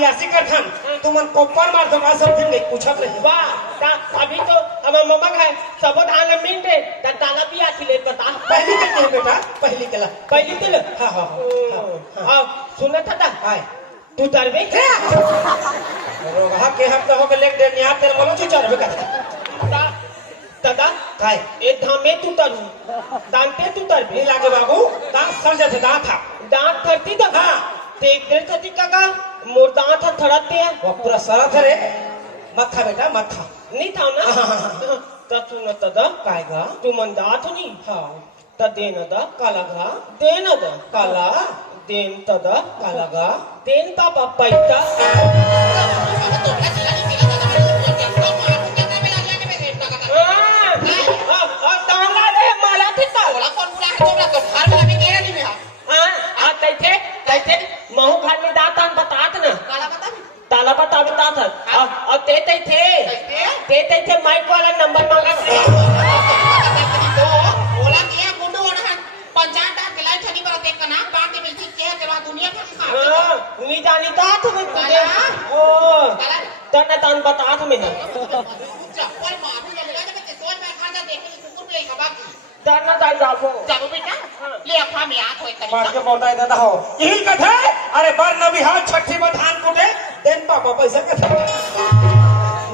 बियासी कर खान तुमन कोपर मार दो का सब दिन नहीं पूछत नहीं वाह ता अभी तो हमार मम्मा है सबो धान मिल रे ता ताला भी आती ले बता पहली के है बेटा पहली के ला पहली तिल हां हां हां सुन था हाय तू तरबे रोगा के हम तो हो के लेक दे निया तेरे मनो तू चढ़बे का ता दादा हाय ए धामे तू तरु दांते तू तरबे नहीं लागे बाबू दांत सड़ जाते दांत था दांत थरती दा हां ते एक देर थती काका मोर दांत थड़ाते हैं वो पूरा सरत है रे मत्था बेटा मत्था नहीं था ना ता तू न तदा कायगा तू मन दांत नहीं हां ता देन दा काला गा देन दा काला देन तदा काला गा देन ता पैता महू घर में दातान बतात ना ताला बता बता था और ते थे माइक वाला नंबर मांगा थे तो बोला दिया गुंडो ओढ़ा पंचायत डाल के लाइट छनी पर देख का नाम बांध के मिलती के जवा दुनिया भर की हां नी जानी तात में तुझे ओ तने तान बतात में है कोई माफी ले लगा जब सोच में खा जा देख के कुकुर ले खबा ताना दाई जाबो जाबो बेटा ले अपना में हाथ होए मार के बोलता दादा हो यही कथा अरे बर न बिहार छठी में धान कुटे देन पापा पैसा के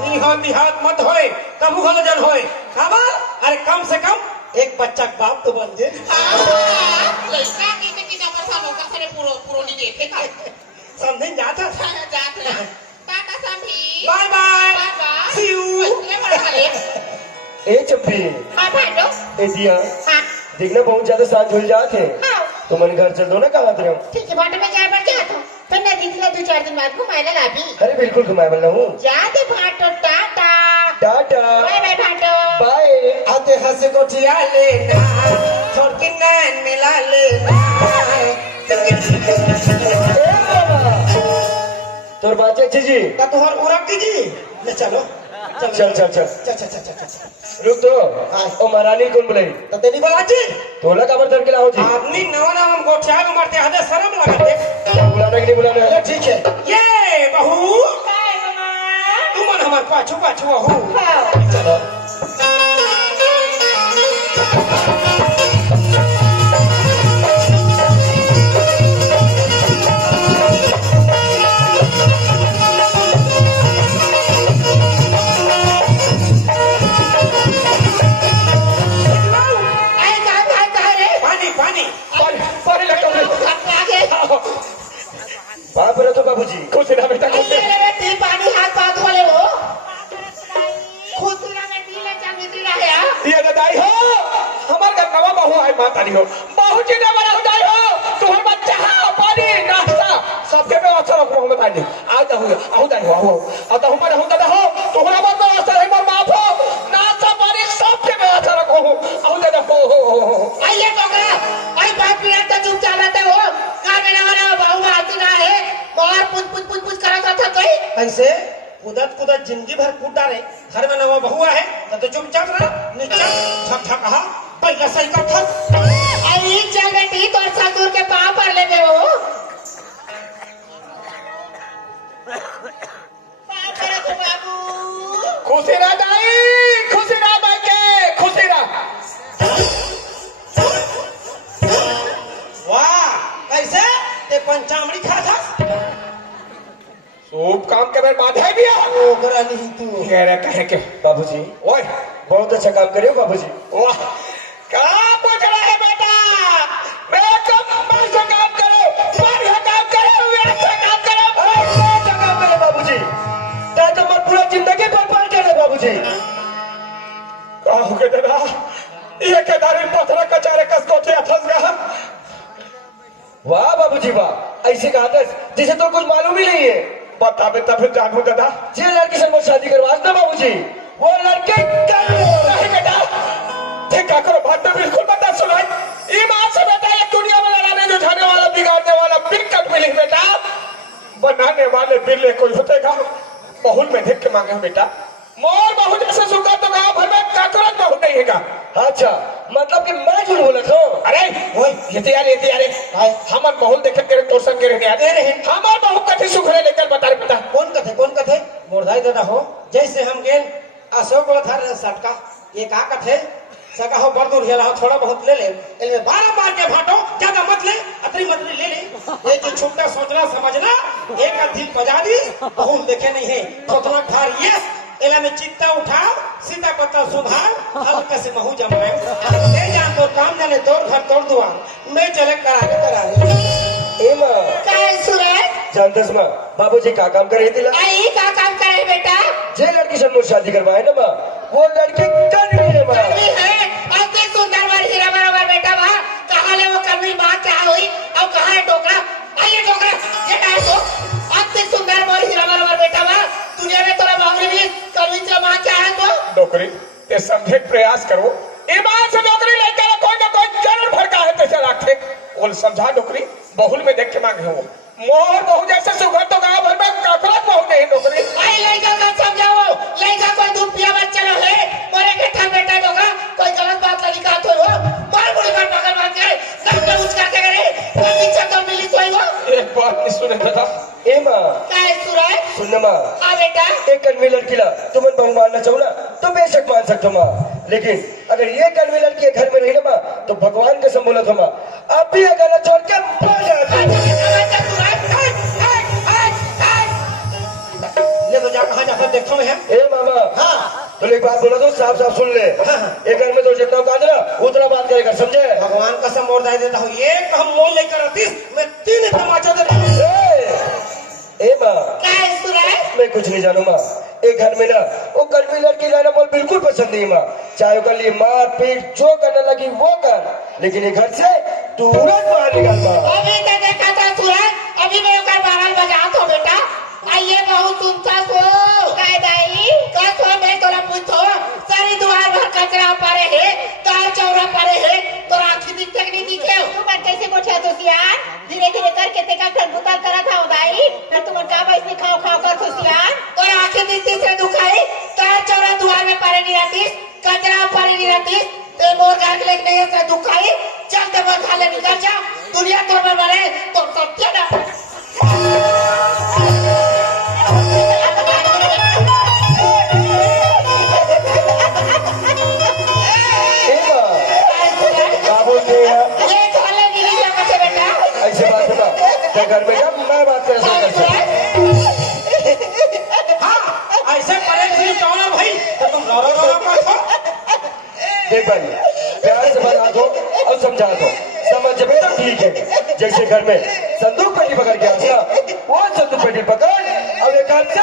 नी हो बिहार मत होए कबू हल जन होए काबर अरे कम से कम एक बच्चा का बाप तो बन जे लड़का की जबरदस्त नौकर से पूरो नहीं देते का समझे जाता जाते टाटा सामी बाय बाय सी यू ले बड़ा ले ए चप्पी हां भाईडो ए दिया हां देखना बहुत ज्यादा साथ झुल जाते हां तो मन घर चल दो ना कहा थे ठीक है बाटे में जाए बढ़ गया तो फिर ना दीदी ला 2-4 दिन बाद घुमाएला लाभी अरे बिल्कुल घुमाए वाला हूँ जाते भाटो टाटा टाटा बाय बाय भाटो बाय आते हंस गोठिया लेना छोड़ के नैन मिला लेना तोर बात अच्छी जी का तोहर उरक की जी ले चलो चल चल चल चल रुक तो ओ महारानी कौन बुलाई तो तेरी बोला जी तोला काबर धर के लाओ जी आदमी नवा नवा गोठिया में मरते हदे शर्म लगा दे बुलाना कि नहीं बुलाना चलो ठीक है ये बहू तुम मन हमार पाछू पाछू हो चलो बाप रे तो बाबूजी खुश रहा बेटा खुश ती पानी हाथ पाथ वाले हो खुद में पीले चंगी रहे ये दाई हो हमार घर नवा बहू है मां तारी हो बहू जी ने बड़ा हो जाई हो तोहर बच्चा हा पानी नाश्ता सबके में अच्छा रखो हमें पानी आ जाओ आ तो हमारे हो दादा हो तोहरा बात में असर है मोर बाप हो नाश्ता पानी सबके में अच्छा रखो आओ दादा हो आइए बगा आई बात पिया तो चुपचाप रहते हो कार में नवा बहू आती ना है और पुछ करा था कोई ऐसे कुदत जिंदगी भर कूदा रे घर में नवा बहू है तो चुपचाप रहा नीचे ठक ठक हा पहला सही का था आई चल बेटी तो ससुर के पांव पर ले गए हो पांव पर तो बाबू खुशी रह दाई खुशी रह भाई के खुशी रह वाह कैसे ते पंचामड़ी खा था खूब काम के बाद है भी ओकरा नहीं तू कह रहा कहे के बाबूजी ओए बहुत अच्छा काम करे हो बाबूजी वाह क्या पूछ रहा है बेटा मैं कब बढ़िया काम करो बढ़िया काम करो अच्छा काम करो अच्छा काम करे बाबूजी ताकि तो मैं पूरा जिंदगी बर्बाद करे बाबूजी क्या हो गया दादा ये केदारी पत्थर कचारे कस को थे फंस गया वाह बाबूजी वाह ऐसे कहा था जिसे तो कुछ मालूम ही नहीं है बता बेटा फिर जानू दादा जे लड़की से शादी करवा ना बाबूजी वो लड़के नहीं बेटा ठीक करो बात बिल्कुल बता सुनाई ईमान से बेटा ये दुनिया में लड़ाने जो जाने वाला बिगाड़ने वाला बिल्कुल मिली बेटा बनाने वाले बिल्ले कोई होतेगा बहुल में देख के मांगे बेटा मोर बहु जैसे सुखा तो गाँव भर में काकरत बहु नहीं है अच्छा मतलब कि मैं झूठ बोला तो अरे ओए ये यारे हमार बहुल देखे तेरे तोरसन के रहने आते रहे हमार बहु कथी सुख रहे लेकर बता रे पता कौन कथे मोरदाई दादा हो जैसे हम गेल अशोक लथर सटका ये का कथे सका हो बड़ दूर हेला हो थोड़ा बहुत ले ले इनमें 12 मार के भाटो ज्यादा मत ले अतरी मतरी ले ले ये जो छुट्टा सोचना समझना एक दिल बजा दी बहुत देखे नहीं है सोचना ठार ये एला में चित्ता उठाओ सीधा पत्ता सुधार हल्का से महू जमाए ले जान तो काम जाने तोड़ घर तोड़ दुआर मैं चले कराने ए मां काय सूरज जानतस मां बाबूजी का काम करे दिला आई का काम करे बेटा जे लड़की से मुझसे शादी करवाए ना मां वो लड़की कन्वी है मां कन्वी है अति सुंदर वाली हीरा बराबर बेटा बा कहां ले वो कन्वी मां क्या हुई और कहां है टोकरा आइए टोकरा ये काय तो अति सुंदर वाली हीरा बराबर बेटा बा दुनिया में तोरा बावरी भी कन्वी से मां क्या है तो नौकरी ये समझे प्रयास करो ईमान से नौकरी लेकर कोई ना कोई जरूर भड़का है तैसे रखे और समझा नौकरी बहुल में देख के मांगे हो मोर बहु जैसे सुगर तो गांव भर में काफला बहु नहीं नौकरी आई लड़का का समझाओ लड़का कोई दूध पिया बच्चा लो है मोरे के ठा बेटा दोगा कोई गलत बात ना लिखा तो हो मार बुड़ी कर पकड़ मार के दम में उचका के करे कोई पीछे तो मिली तो हो एक बात नहीं सुने दादा ए मां काय सूरज सुन मां हां बेटा एक कन्वी लड़की ला तुम बहु मानना चाहो ना तो बेशक मान सकते हो मां लेकिन अगर ये कन्वी लड़की घर में रही ना मां तो भगवान कसम बोला था मां आप भी ये गलत छोड़ के भाग जाते ले तो जा कहां जाकर देखो है ए मामा हाँ तो एक बात बोला तो साफ साफ सुन ले एक घर में तो जितना काज ना उतना बात करेगा समझे भगवान कसम और दाई देता हूँ एक हम मोल लेकर आती मैं 3 तमाचा देता हूँ ए माँ काय सूरज मैं कुछ नहीं जानू माँ एक घर में ना वो कन्वी लड़की लाना मोल बिल्कुल पसंद नहीं माँ चाहे कर लिए मार पीट जो करने लगी वो कर लेकिन ये घर से तुरंत बाहर निकल माँ अभी तो देखा था सूरज अभी मैं कर बारह बजा तो बेटा आइए बहुत सुनता सो काय दाई का सो मैं तोरा पूछो सारी दुआर भर कचरा पड़े है तार चौरा पड़े है तोरा आंखी दिख तक नहीं दिखे तू मन कैसे कोठा तो सियान धीरे धीरे करके ते का कर बुताल करा था दाई फिर तुम का बैठ खाओ खाओ कर तो सियान तोरा आंखी दिखती से दुखाई तार चौरा दुआर में पड़े नहीं रहती कचरा पड़े नहीं रहती ते मोर गाल के नहीं है से दुखाई चल के वो खा ले निकल जा दुनिया तोर में मरे तो सत्य ना ये खाले नहीं जा बच्चे बेटा ऐसे बात है ना घर में जब मैं बात कर सकता हाँ ऐसे परे से कौन है भाई तो तुम रो मत हो देख भाई प्यार से बता दो और समझा दो समझ में तो ठीक है जैसे घर में संदूक पेटी पकड़ के आता वो संदूक पेटी पकड़ अब एक हाथ से